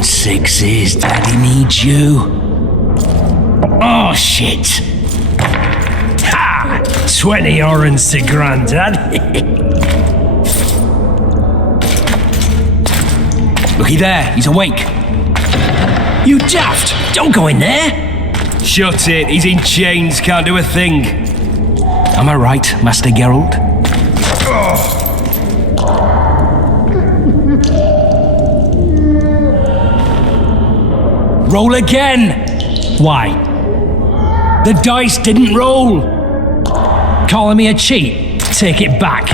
Sixes, Daddy needs you. Oh, shit. Ha! 20 orange to Grandad. Looky there, he's awake. You daft! Don't go in there! Shut it, he's in chains, can't do a thing. Am I right, Master Geralt? Roll again! Why? The dice didn't roll! Calling me a cheat? Take it back.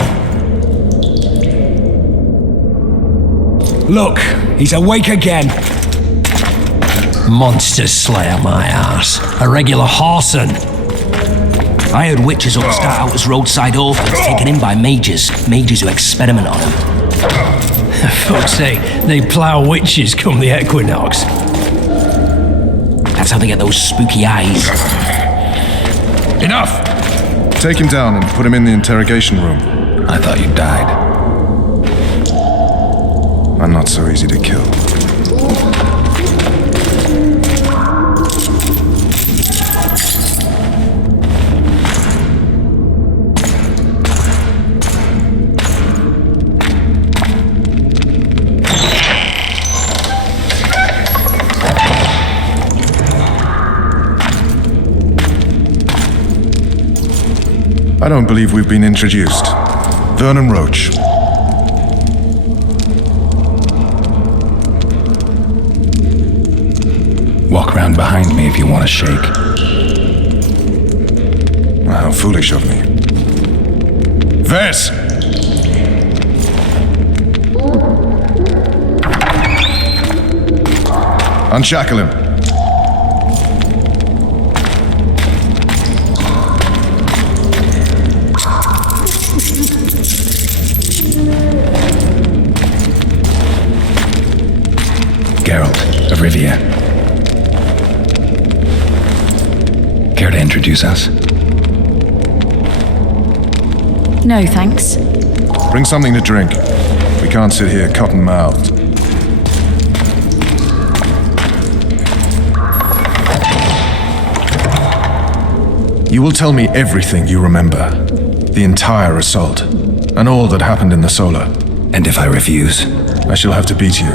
Look, he's awake again. Monster slayer, my ass. A regular whoreson. I heard witches all start out as roadside orphans taken in by mages who experiment on them. Folks say they plough witches come the equinox. That's how they get those spooky eyes. Enough! Take him down and put him in the interrogation room. I thought you died. I'm not so easy to kill. I don't believe we've been introduced. Vernon Roach. Walk around behind me if you want to shake. How foolish of me. Vess! Unshackle him. Geralt of Rivia. Care to introduce us? No, thanks. Bring something to drink. We can't sit here cotton-mouthed. You will tell me everything you remember. The entire assault. And all that happened in the Solar. And if I refuse? I shall have to beat you.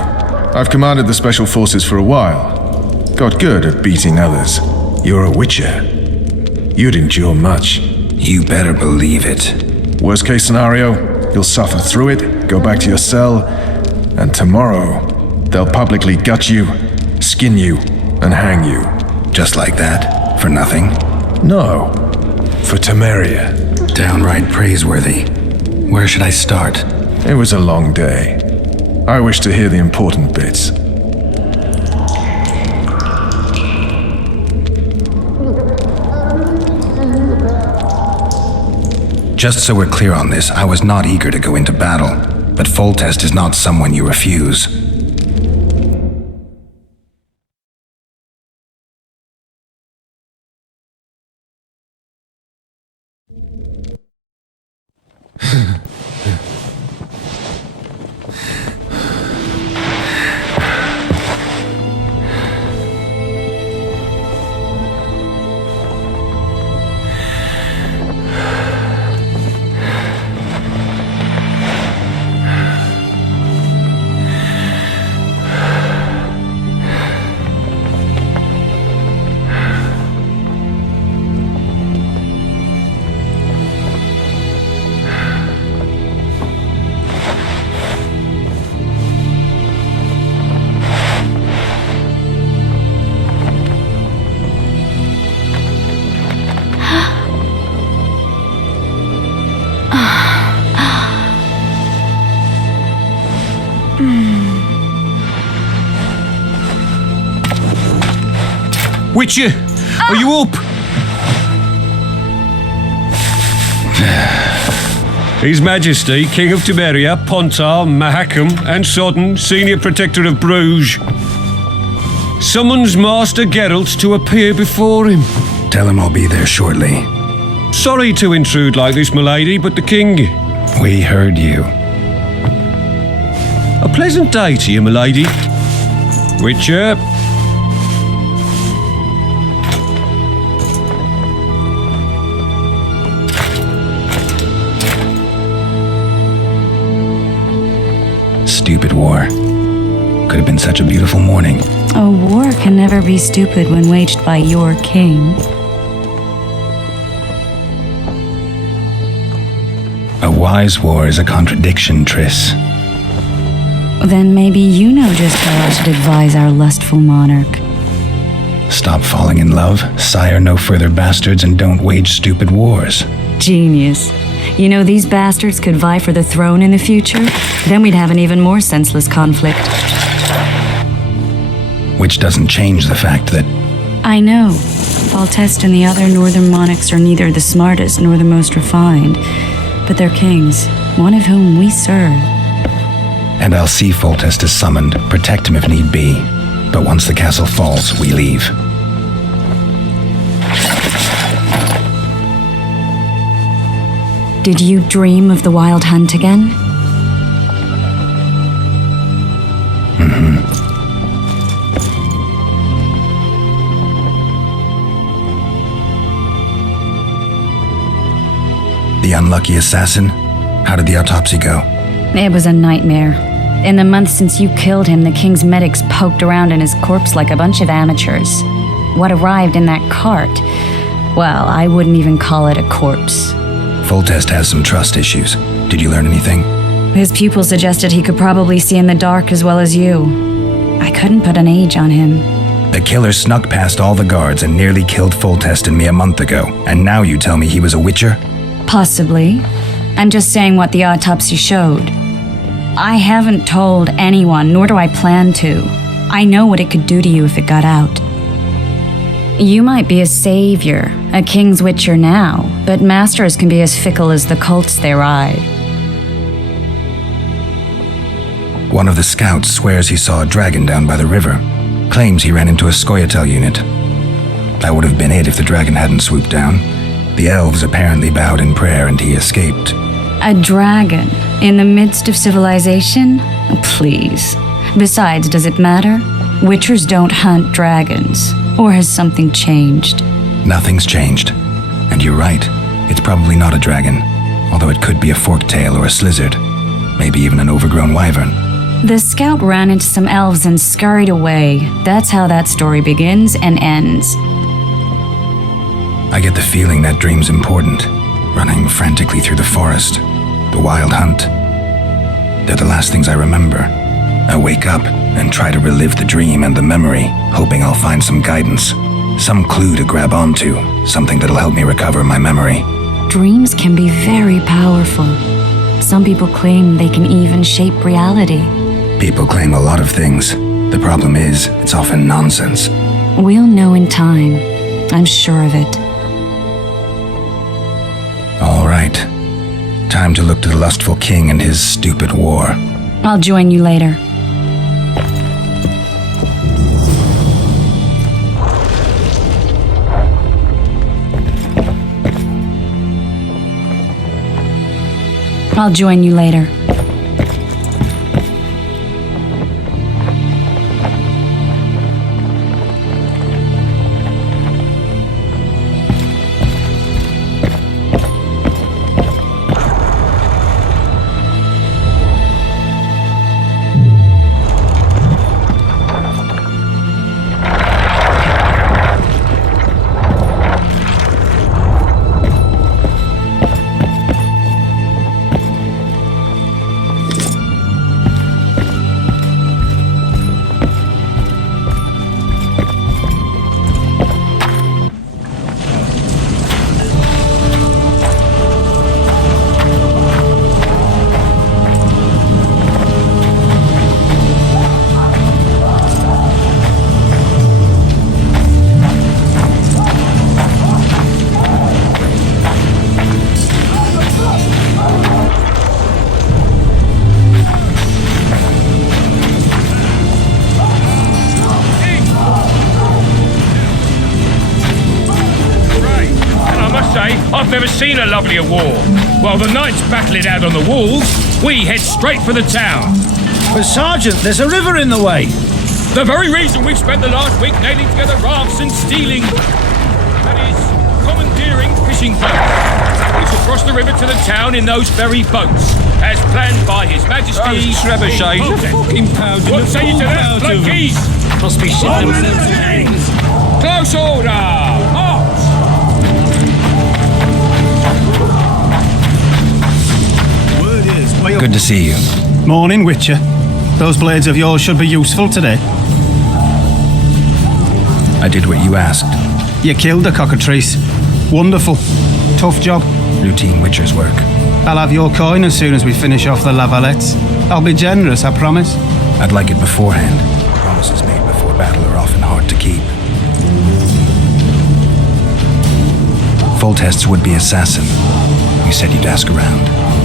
I've commanded the Special Forces for a while. Got good at beating others. You're a witcher. You'd endure much. You better believe it. Worst case scenario, you'll suffer through it, go back to your cell, and tomorrow, they'll publicly gut you, skin you, and hang you. Just like that? For nothing? No. For Temeria. Downright praiseworthy. Where should I start? It was a long day. I wish to hear the important bits. Just so we're clear on this, I was not eager to go into battle, but Foltest is not someone you refuse. Witcher, are you up? His Majesty, King of Tiberia, Pontar, Mahakam, and Sodden, Senior Protector of Bruges, summons Master Geralt to appear before him. Tell him I'll be there shortly. Sorry to intrude like this, milady, but the king... We heard you. A pleasant day to you, milady. Witcher. Stupid war. Could have been such a beautiful morning. A war can never be stupid when waged by your king. A wise war is a contradiction, Triss. Then maybe you know just how I should advise our lustful monarch. Stop falling in love, sire no further bastards, and don't wage stupid wars. Genius. You know, these bastards could vie for the throne in the future. Then we'd have an even more senseless conflict. Which doesn't change the fact that... I know. Foltest and the other northern monarchs are neither the smartest nor the most refined. But they're kings, one of whom we serve. And I'll see Foltest is summoned, protect him if need be. But once the castle falls, we leave. Did you dream of the Wild Hunt again? The unlucky assassin? How did the autopsy go? It was a nightmare. In the months since you killed him, the king's medics poked around in his corpse like a bunch of amateurs. What arrived in that cart? Well, I wouldn't even call it a corpse. Foltest has some trust issues. Did you learn anything? His pupil suggested he could probably see in the dark as well as you. I couldn't put an age on him. The killer snuck past all the guards and nearly killed Foltest and me a month ago. And now you tell me he was a witcher? Possibly. I'm just saying what the autopsy showed. I haven't told anyone, nor do I plan to. I know what it could do to you if it got out. You might be a savior, a king's witcher now, but masters can be as fickle as the cults they ride. One of the scouts swears he saw a dragon down by the river. Claims he ran into a Scoia'tael unit. That would have been it if the dragon hadn't swooped down. The elves apparently bowed in prayer and he escaped. A dragon in the midst of civilization? Please. Besides, does it matter? Witchers don't hunt dragons. Or has something changed? Nothing's changed. And you're right. It's probably not a dragon. Although it could be a forktail or a slizzard. Maybe even an overgrown wyvern. The scout ran into some elves and scurried away. That's how that story begins and ends. I get the feeling that dream's important. Running frantically through the forest. The wild hunt. They're the last things I remember. I wake up and try to relive the dream and the memory, hoping I'll find some guidance. Some clue to grab onto. Something that'll help me recover my memory. Dreams can be very powerful. Some people claim they can even shape reality. People claim a lot of things. The problem is, it's often nonsense. We'll know in time. I'm sure of it. All right. Time to look to the lustful king and his stupid war. I'll join you later. I'll join you later. I've never seen a lovelier war. While the knights battle it out on the walls, we head straight for the town. But Sergeant, there's a river in the way. The very reason we've spent the last week nailing together rafts and stealing... that is, commandeering fishing boats. We shall cross the river to the town in those very boats, as planned by His Majesty... Trebuchet, fucking pounding. What say you to that, flunkies? Must be shit. Close order! March! Word is, Good to see you. Morning, Witcher. Those blades of yours should be useful today. I did what you asked. You killed the cockatrice. Wonderful. Tough job. Routine Witcher's work. I'll have your coin as soon as we finish off the lavalettes. I'll be generous, I promise. I'd like it beforehand. Promises made before battle are often hard to keep. Foltest's would-be assassin. You said you'd ask around.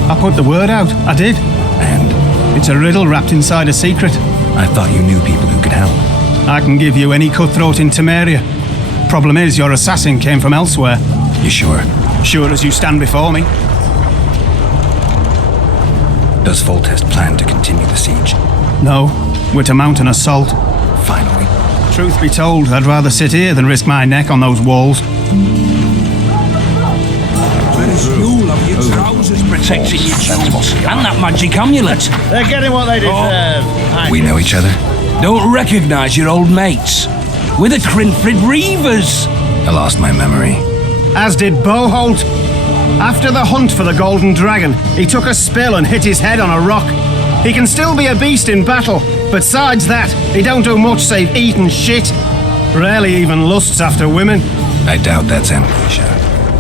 I put the word out. I did. And It's a riddle wrapped inside a secret. I thought you knew people who could help. I can give you any cutthroat in Temeria. Problem is, your assassin came from elsewhere. You sure? Sure as you stand before me. Does Foltest plan to continue the siege? No, we're to mount an assault. Finally. Truth be told, I'd rather sit here than risk my neck on those walls. You'll have your trousers protecting your children and that magic amulet. They're getting what they deserve. We know each other? Don't recognise your old mates. We're the Crinfrid Reavers. I lost my memory. As did Boholt. After the hunt for the Golden Dragon, he took a spill and hit his head on a rock. He can still be a beast in battle, but besides that, he don't do much save eat and shit. Rarely even lusts after women. I doubt that's amnesia.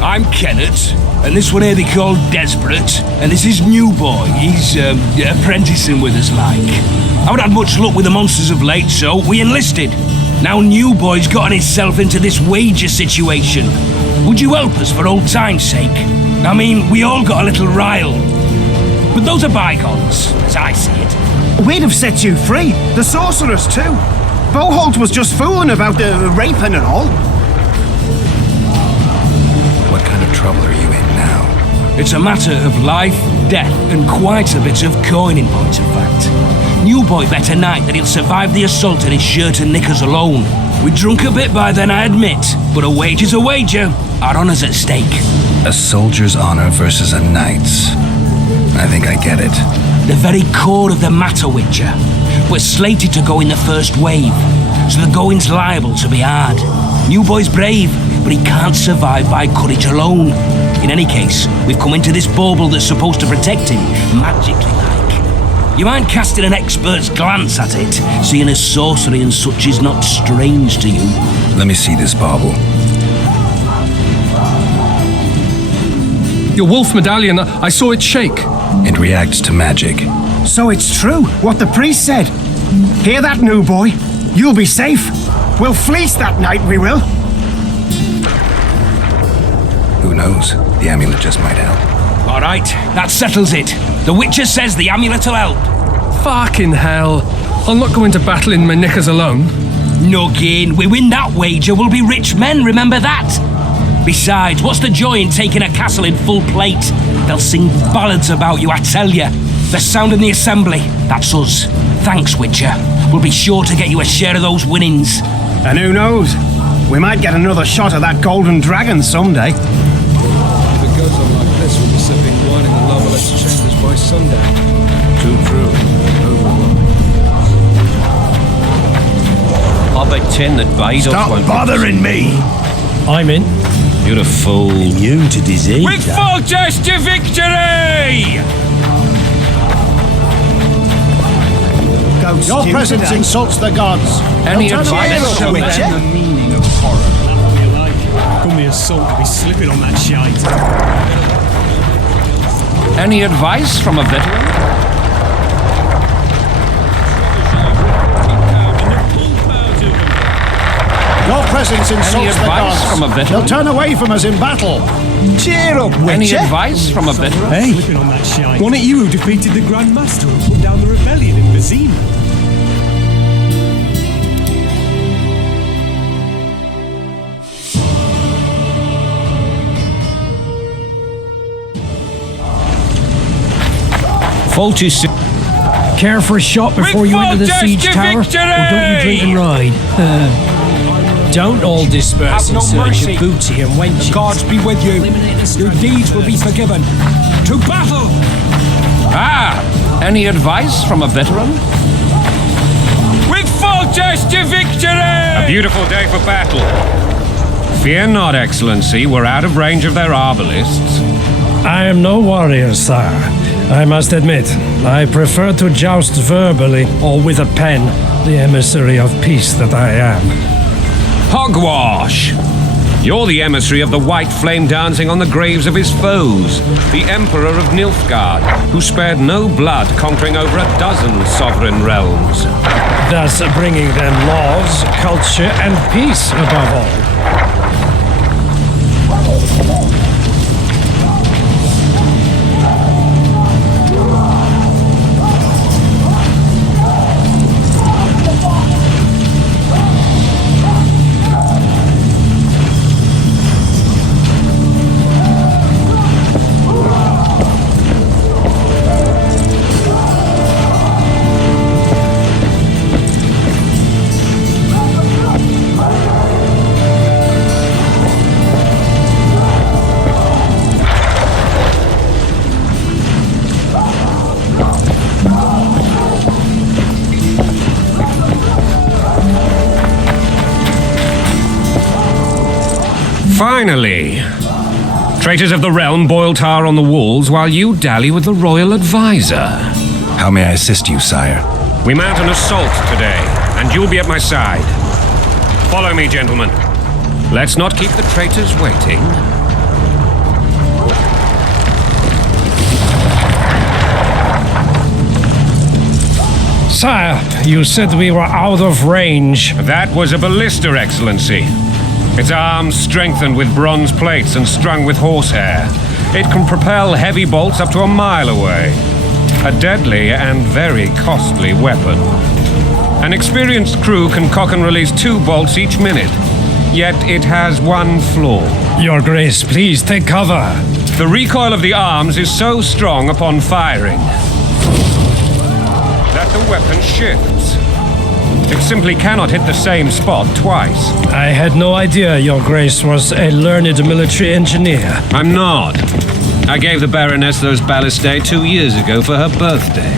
I'm Kenneth, and this one here they call Desperate, and this is New Boy. He's apprenticing with us like. I haven't had much luck with the monsters of late, so we enlisted. Now New Boy's gotten himself into this wager situation. Would you help us for old time's sake? I mean, we all got a little rile. But those are bygones, as I see it. We'd have set you free. The sorceress too. Boholt was just fooling about the raping and all. What kind of trouble are you in now? It's a matter of life, death, and quite a bit of coin in point of fact. New Boy bet tonight that he'll survive the assault in his shirt and knickers alone. We drunk a bit by then, I admit, but a wager's a wager. Our honour's at stake. A soldier's honor versus a knight's. I think I get it. The very core of the matter, Witcher. We're slated to go in the first wave, so the going's liable to be hard. New Boy's brave, but he can't survive by courage alone. In any case, we've come into this bauble that's supposed to protect him, magically like. You mind casting an expert's glance at it, seeing as sorcery and such is not strange to you? Let me see this bauble. Your wolf medallion, I saw it shake. It reacts to magic. So it's true, what the priest said. Hear that, New Boy? You'll be safe. We'll fleece that night, we will. Who knows? The amulet just might help. All right, that settles it. The Witcher says the amulet'll help. Fucking hell. I'll not go into battle in my knickers alone. No gain. We win that wager, we'll be rich men, remember that? Besides, what's the joy in taking a castle in full plate? They'll sing ballads about you, I tell you. The sound in the assembly, that's us. Thanks, Witcher. We'll be sure to get you a share of those winnings. And who knows? We might get another shot at that Golden Dragon someday. If it goes on like this, we'll be sipping wine in the Loveless chambers by sundown. Too true. I bet 10 that Baidos won't... Stop bothering me! I'm in. You're a fool. Immune to disease. With Foltest to victory! Your presence insults the gods. Any Don't turn away advice? from it, The meaning of horror. Come the assault to be slipping on that shite. Any advice from a veteran? Your presence Any insults the advice gods. from a veteran? They'll turn away from us in battle. Cheer up, Witcher. Any advice from a veteran? Slipping on that shite. Wasn't it you who defeated the Grand Master and put down the rebellion in Vizima? Fulch's... Care for a shot before you enter the siege tower? Or don't you drink and ride? Don't all disperse in search of booty and wenches. Gods be with you. Your deeds will be forgiven. To battle! Ah! Any advice from a veteran? With Fulch's to victory! A beautiful day for battle. Fear not, Excellency. We're out of range of their arbalists. I am no warrior, sire. I must admit, I prefer to joust verbally or with a pen, the emissary of peace that I am. Hogwash! You're the emissary of the white flame dancing on the graves of his foes, the Emperor of Nilfgaard, who spared no blood conquering over a dozen sovereign realms. Thus bringing them laws, culture, and peace above all. Finally! Traitors of the realm boil tar on the walls while you dally with the royal advisor. How may I assist you, sire? We mount an assault today, and you'll be at my side. Follow me, gentlemen. Let's not keep the traitors waiting. Sire, you said we were out of range. That was a ballista, Excellency. Its arms strengthened with bronze plates and strung with horsehair. It can propel heavy bolts up to a mile away. A deadly and very costly weapon. An experienced crew can cock and release 2 bolts each minute. Yet it has one flaw. Your Grace, please take cover. The recoil of the arms is so strong upon firing that the weapon shifts. It simply cannot hit the same spot twice. I had no idea Your Grace was a learned military engineer. I'm not. I gave the Baroness those ballistae 2 years ago for her birthday.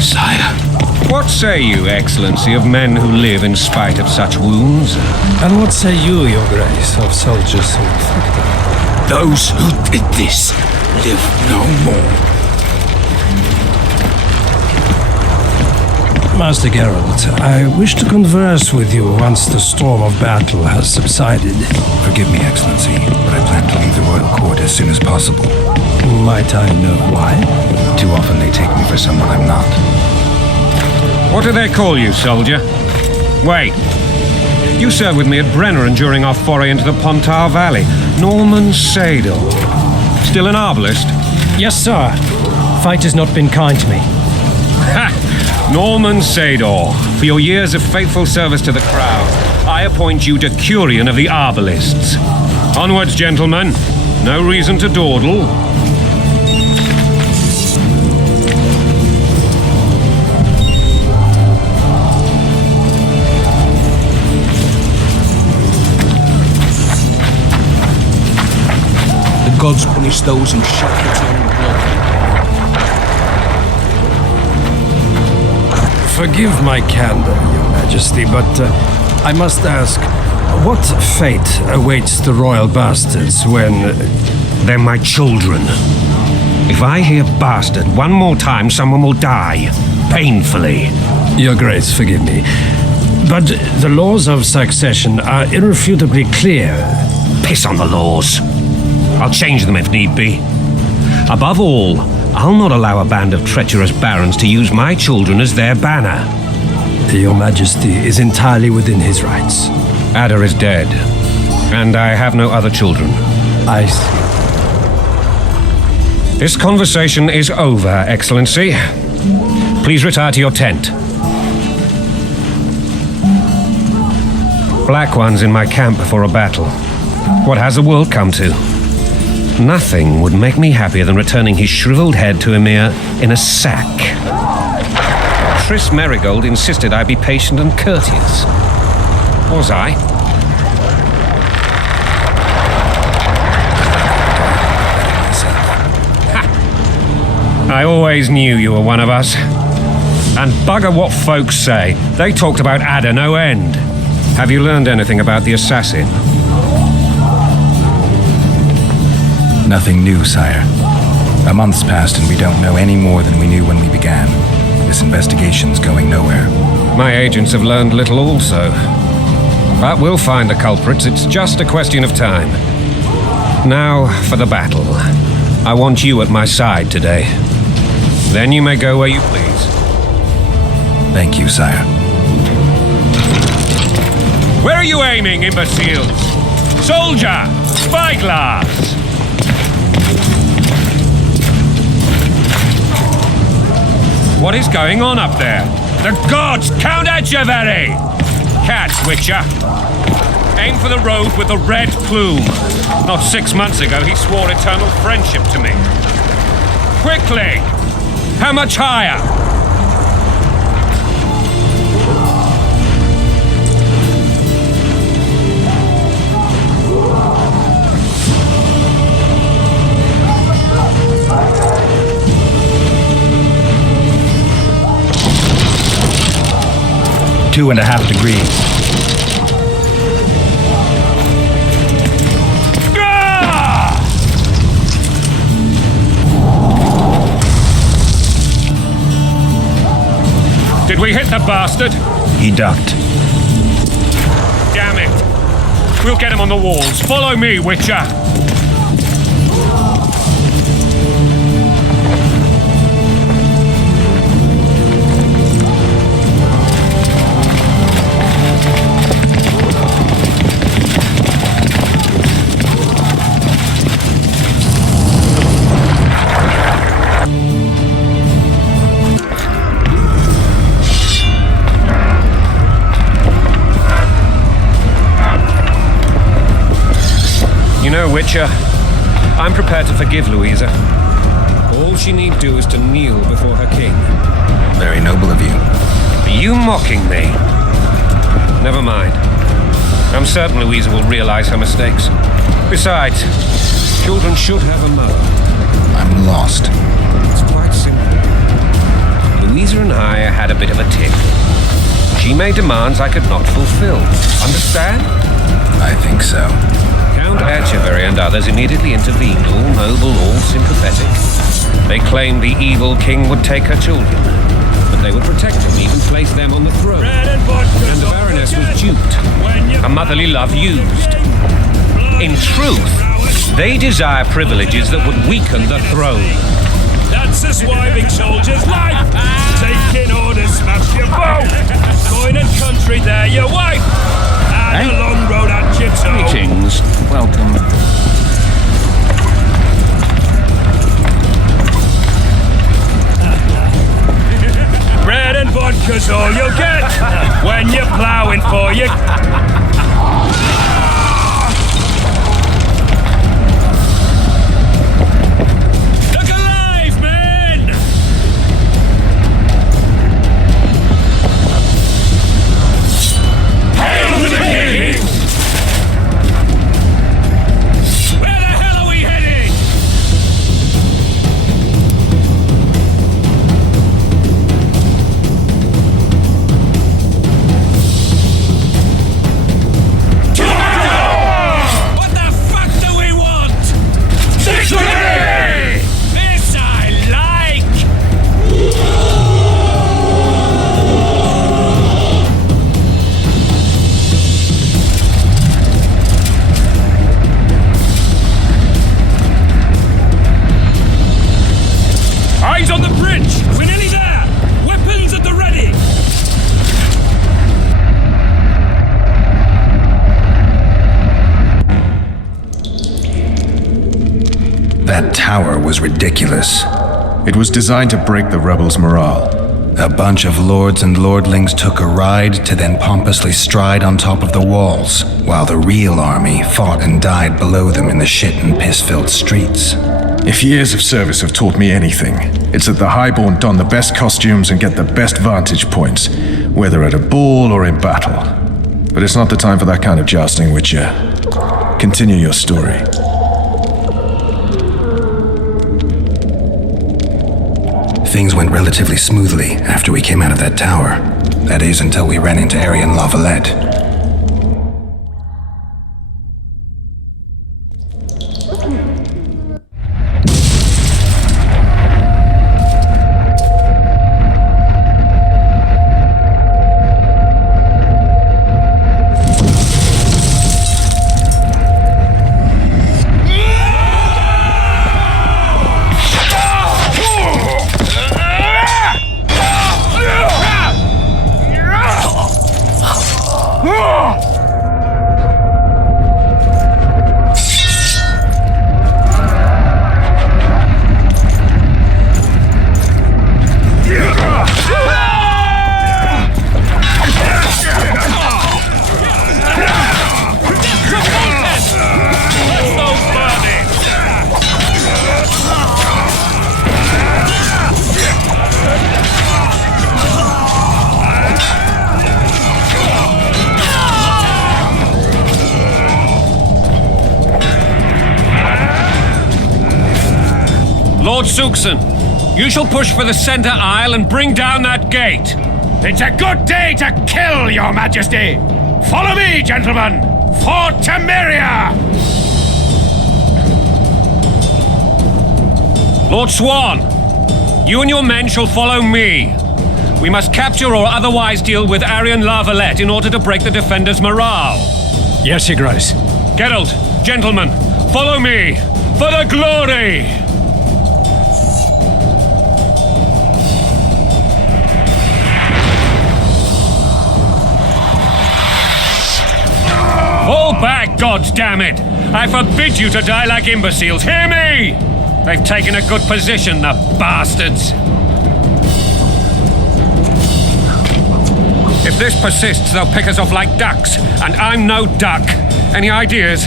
Sire. What say you, Excellency, of men who live in spite of such wounds? And what say you, Your Grace, of soldiers who inflict them? Those who did this live no more. Master Geralt, I wish to converse with you once the storm of battle has subsided. Forgive me, Excellency, but I plan to leave the royal court as soon as possible. Might I know why? Too often they take me for someone I'm not. What do they call you, soldier? Wait. You served with me at Brenner and during our foray into the Pontar Valley. Norman Sadel. Still an arbalist? Yes, sir. Fate has not been kind to me. Ha! Norman Sador, for your years of faithful service to the crown, I appoint you Decurion of the Arbalists. Onwards, gentlemen. No reason to dawdle. The gods punish those who shed their own blood. Forgive my candor, Your Majesty, but I must ask, what fate awaits the royal bastards when... They're my children. If I hear bastard one more time, someone will die. Painfully. Your Grace, forgive me. But the laws of succession are irrefutably clear. Piss on the laws. I'll change them if need be. Above all, I'll not allow a band of treacherous barons to use my children as their banner. Your Majesty is entirely within his rights. Ada is dead, and I have no other children. I see. This conversation is over, Excellency. Please retire to your tent. Black ones in my camp before a battle. What has the world come to? Nothing would make me happier than returning his shriveled head to Emir in a sack. Triss Merigold insisted I be patient and courteous. Was I? Ha! I always knew you were one of us. And bugger what folks say. They talked about Ada no end. Have you learned anything about the assassin? Nothing new, sire. A month's passed and we don't know any more than we knew when we began. This investigation's going nowhere. My agents have learned little also. But we'll find the culprits. It's just a question of time. Now for the battle. I want you at my side today. Then you may go where you please. Thank you, sire. Where are you aiming, imbeciles? Soldier! Spyglass! What is going on up there? The gods! Count Etcheverry! Catch, Witcher! Aim for the road with the red plume. Not 6 months ago, he swore eternal friendship to me. Quickly! How much higher? Two and a half degrees. Did we hit the bastard? He ducked. Damn it. We'll get him on the walls. Follow me, Witcher. Witcher, I'm prepared to forgive Louisa. All she need do is to kneel before her king. Very noble of you. Are you mocking me? Never mind. I'm certain Louisa will realize her mistakes. Besides, children should have a mother. I'm lost. It's quite simple. Louisa and I had a bit of a tiff. She made demands I could not fulfill. Understand? I think so. Count Etcheverry and others immediately intervened, all noble, all sympathetic. They claimed the evil king would take her children, but they would protect them, even place them on the throne. And the Baroness was duped, her motherly love used. In truth, they desire privileges that would weaken the throne. That's a swiving soldier's life! Taking orders, smash your bow! Coin and country, there your wife! And a long road at Gypso! Greetings. Welcome. Bread and vodka's all you'll get when you're ploughing for you. That tower was ridiculous. It was designed to break the rebels' morale. A bunch of lords and lordlings took a ride to then pompously stride on top of the walls, while the real army fought and died below them in the shit and piss-filled streets. If years of service have taught me anything, it's that the highborn don the best costumes and get the best vantage points, whether at a ball or in battle. But it's not the time for that kind of jousting, Witcher. Continue your story. Things went relatively smoothly after we came out of that tower. That is, until we ran into Arian Lavalette. Lord Suxon, you shall push for the center aisle and bring down that gate. It's a good day to kill, Your Majesty! Follow me, gentlemen! For Temeria! Lord Swan, you and your men shall follow me. We must capture or otherwise deal with Arian Lavalette in order to break the defenders' morale. Yes, Your Grace. Geralt, gentlemen, follow me for the glory! Fall back, goddammit! I forbid you to die like imbeciles. Hear me! They've taken a good position, the bastards. If this persists, they'll pick us off like ducks, and I'm no duck. Any ideas?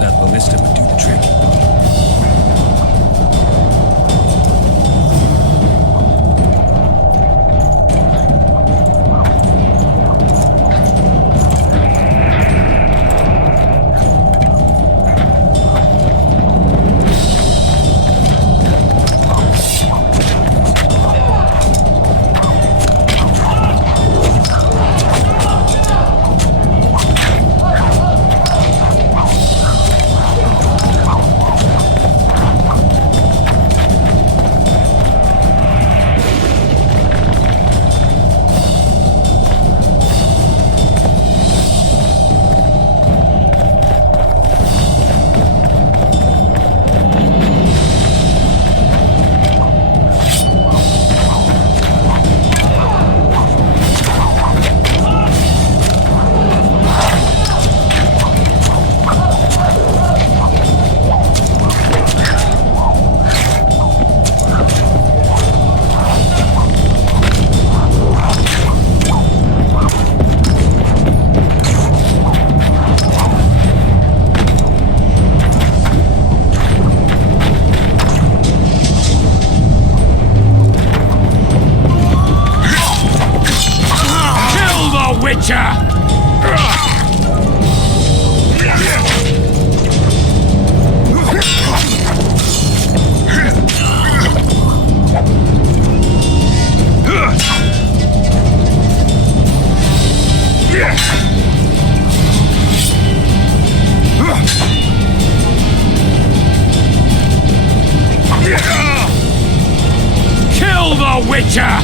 That ballista would do the trick. Kill the Witcher!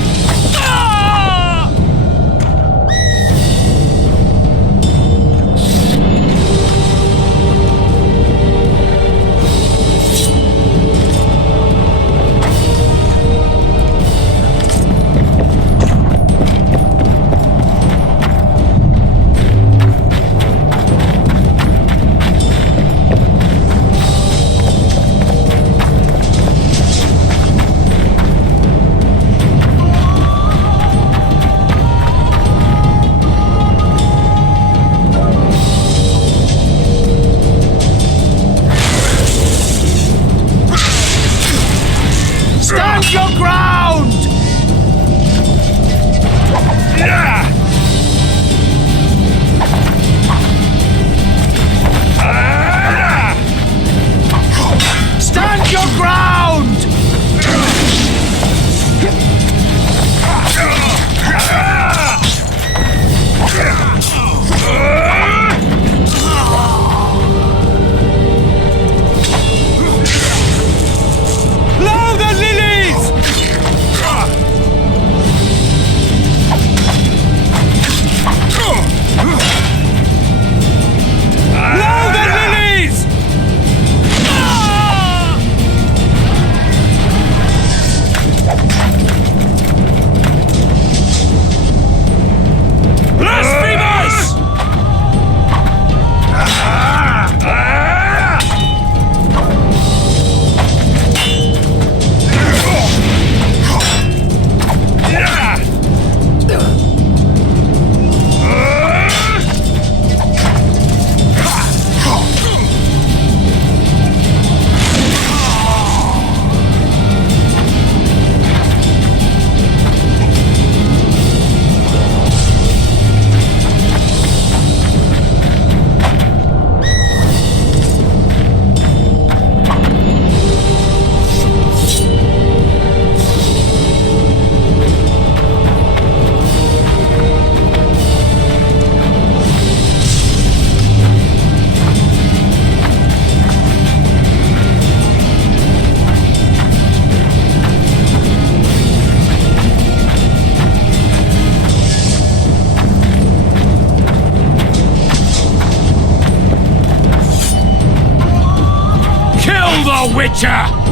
the Witcher!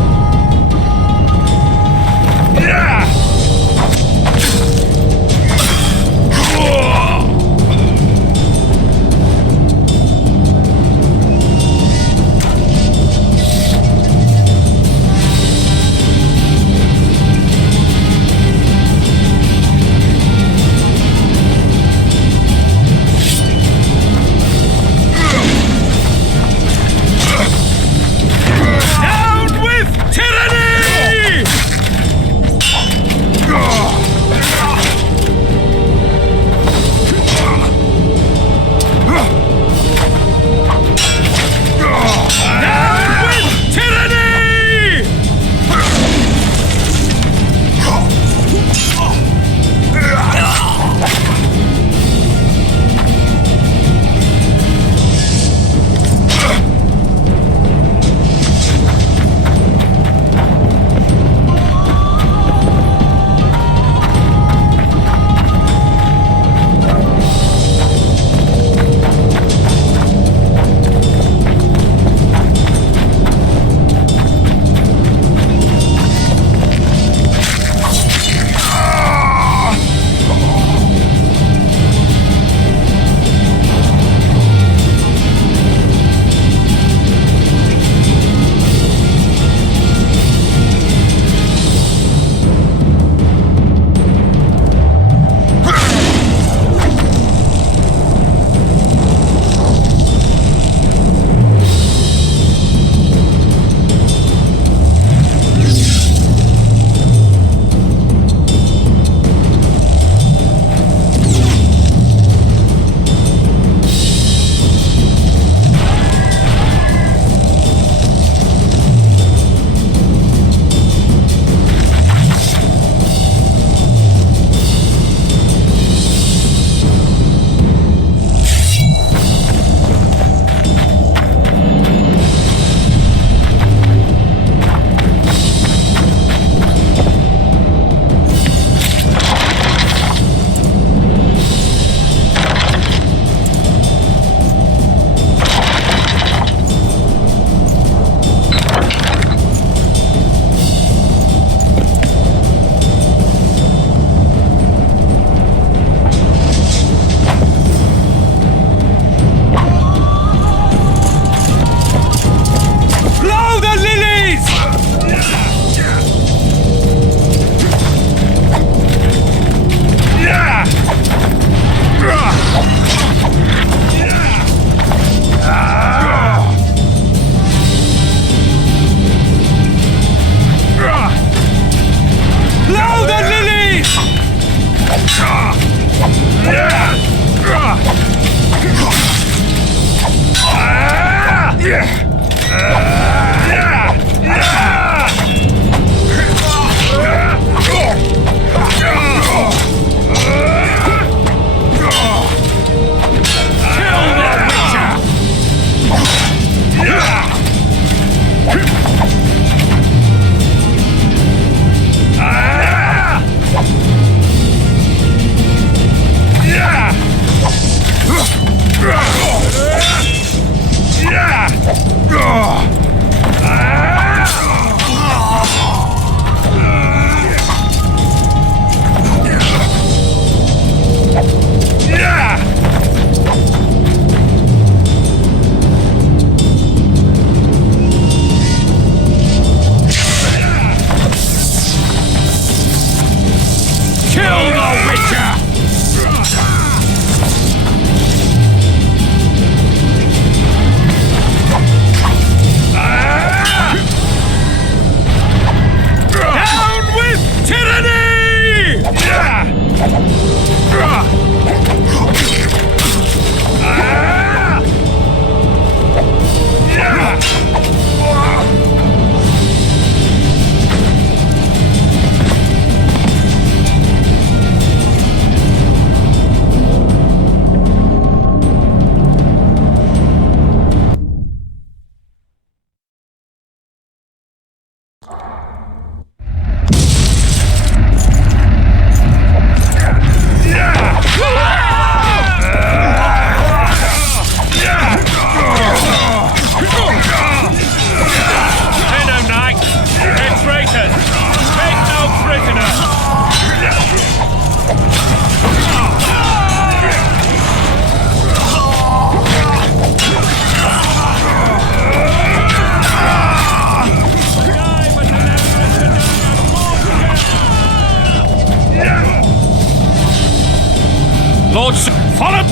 Follow!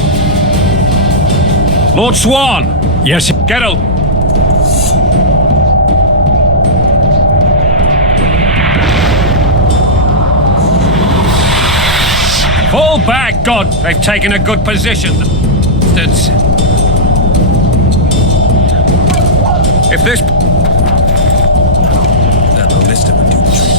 Lord Swan! Yes, Geralt! Fall back, God! They've taken a good position. If this... That ballista would do the trick.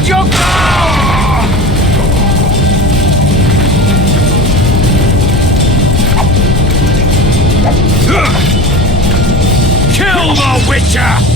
Hold your ground! Kill the Witcher!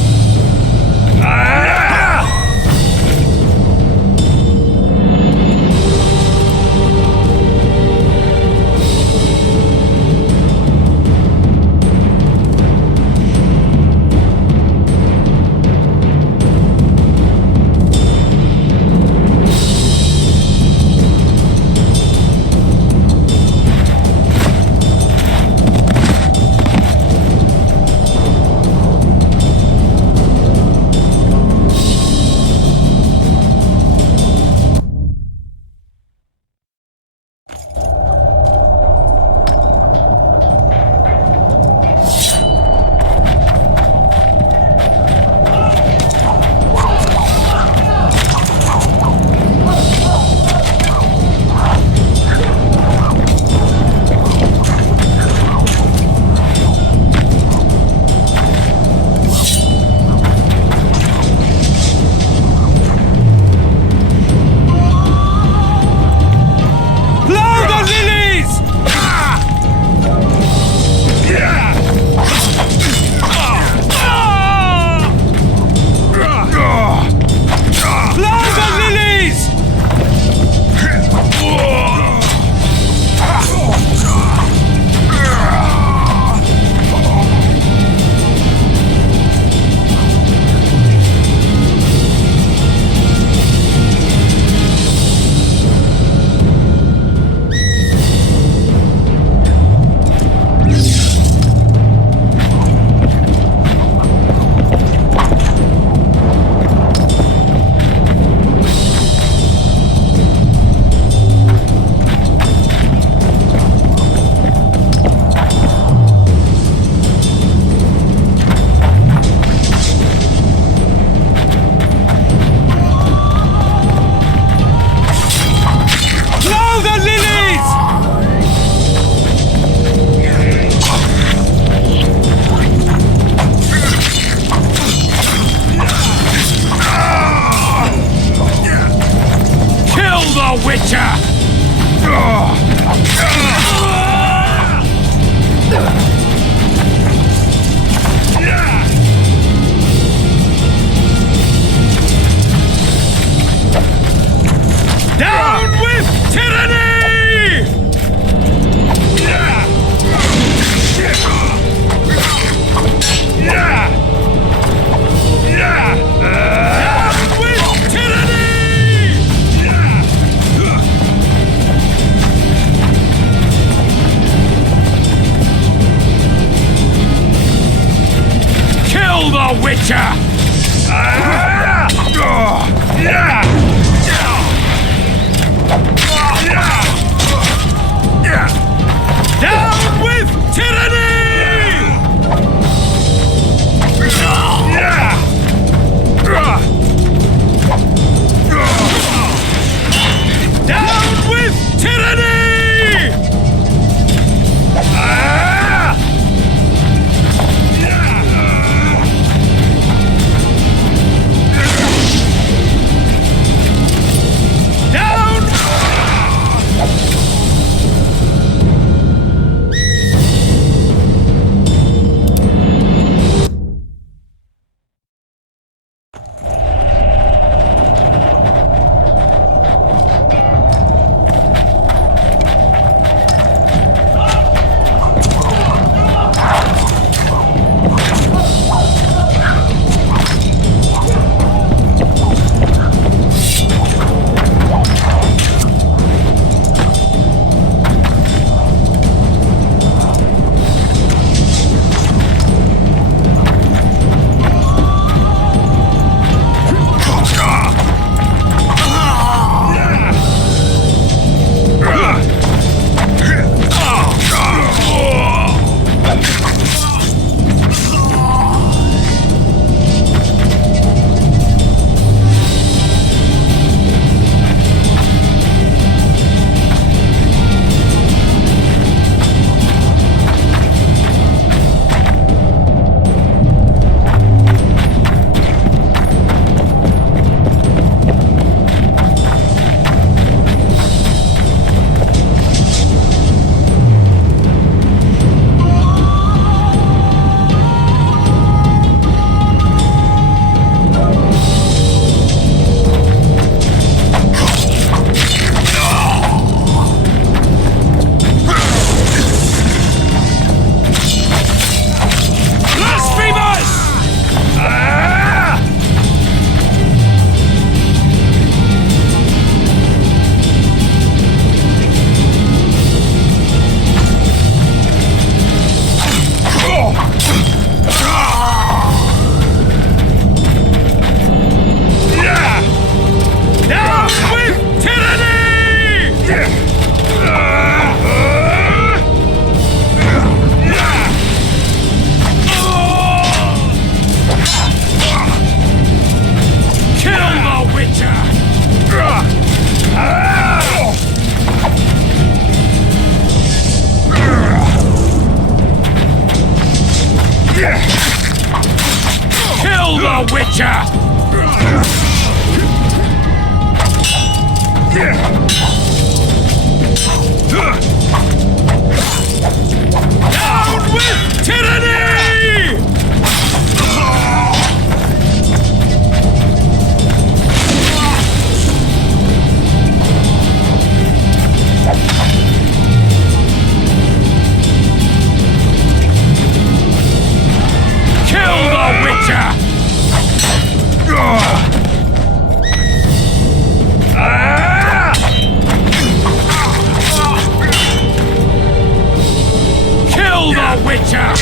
Witcher!